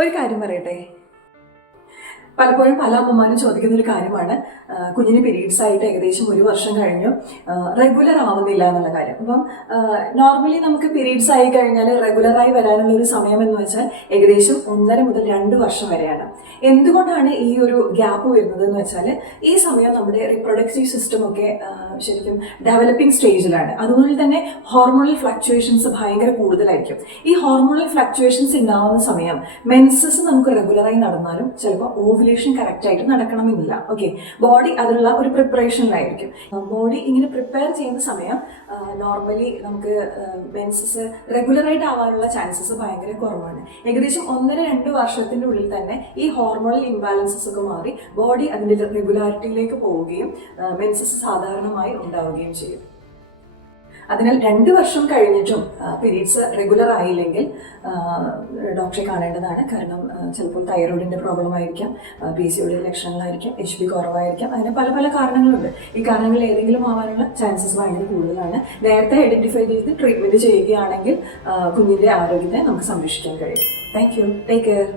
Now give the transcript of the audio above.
ഒരു കാര്യം പറയട്ടെ, പലപ്പോഴും പല അമ്മമാരും ചോദിക്കുന്ന ഒരു കാര്യമാണ്, കുഞ്ഞിന് പീരീഡ്സ് ആയിട്ട് ഏകദേശം 1 വർഷം കഴിഞ്ഞു, റെഗുലർ ആവുന്നില്ല എന്നുള്ള കാര്യം. അപ്പം നോർമലി നമുക്ക് പീരീഡ്സ് ആയി കഴിഞ്ഞാൽ റെഗുലറായി വരാനുള്ള ഒരു സമയം എന്ന് വെച്ചാൽ ഏകദേശം 1.5 മുതൽ 2 വർഷം വരെയാണ്. എന്തുകൊണ്ടാണ് ഈ ഒരു ഗ്യാപ്പ് വരുന്നത് എന്ന് വെച്ചാൽ ഈ സമയം നമ്മുടെ റിപ്രൊഡക്റ്റീവ് സിസ്റ്റം ഒക്കെ ശരിക്കും ഡെവലപ്പിംഗ് സ്റ്റേജിലാണ്. അതുപോലെ തന്നെ ഹോർമോണൽ ഫ്ലക്ച്വേഷൻസ് ഭയങ്കര കൂടുതലായിരിക്കും. ഈ ഹോർമോണൽ ഫ്ലക്ച്വേഷൻസ് ഉണ്ടാവുന്ന സമയം മെൻസസ് നമുക്ക് റെഗുലറായി നടന്നാലും ചിലപ്പോൾ ഓവുലേഷൻ കറക്റ്റ് ആയിട്ട് നടക്കണമെന്നില്ല. ഓക്കെ, ബോഡി അതിനുള്ള ഒരു പ്രിപ്പറേഷനിലായിരിക്കും. ബോഡി ഇങ്ങനെ പ്രിപ്പയർ ചെയ്യുന്ന സമയം നോർമലി നമുക്ക് മെൻസസ് റെഗുലറായിട്ട് ആവാനുള്ള ചാൻസസ് ഭയങ്കര കുറവാണ്. ഏകദേശം 1.5-2 വർഷത്തിന്റെ ഉള്ളിൽ തന്നെ ഈ ഹോർമോണൽ ഇംബാലൻസസ് ഒക്കെ മാറി ബോഡി അതിൻ്റെ റെഗുലാരിറ്റിയിലേക്ക് പോവുകയും മെൻസസ് സാധാരണമായി ഉണ്ടാവുകയും ചെയ്യും. അതിനാൽ 2 വർഷം കഴിഞ്ഞിട്ടും പീരീഡ്സ് റെഗുലർ ആയില്ലെങ്കിൽ ഡോക്ടറെ കാണേണ്ടതാണ്. കാരണം ചിലപ്പോൾ തൈറോയിഡിൻ്റെ പ്രോബ്ലം ആയിരിക്കാം, PCOD ലക്ഷണങ്ങളായിരിക്കാം, HB കുറവായിരിക്കാം, അങ്ങനെ പല പല കാരണങ്ങളുണ്ട്. ഈ കാരണങ്ങളിൽ ഏതെങ്കിലും ആവാനുള്ള ചാൻസസ് ഭയങ്കര കൂടുതലാണ്. നേരത്തെ ഐഡൻറ്റിഫൈ ചെയ്ത് ട്രീറ്റ്മെൻറ്റ് ചെയ്യുകയാണെങ്കിൽ കുഞ്ഞിൻ്റെ ആരോഗ്യത്തെ നമുക്ക് സംരക്ഷിക്കാൻ കഴിയും. Thank you. Take care.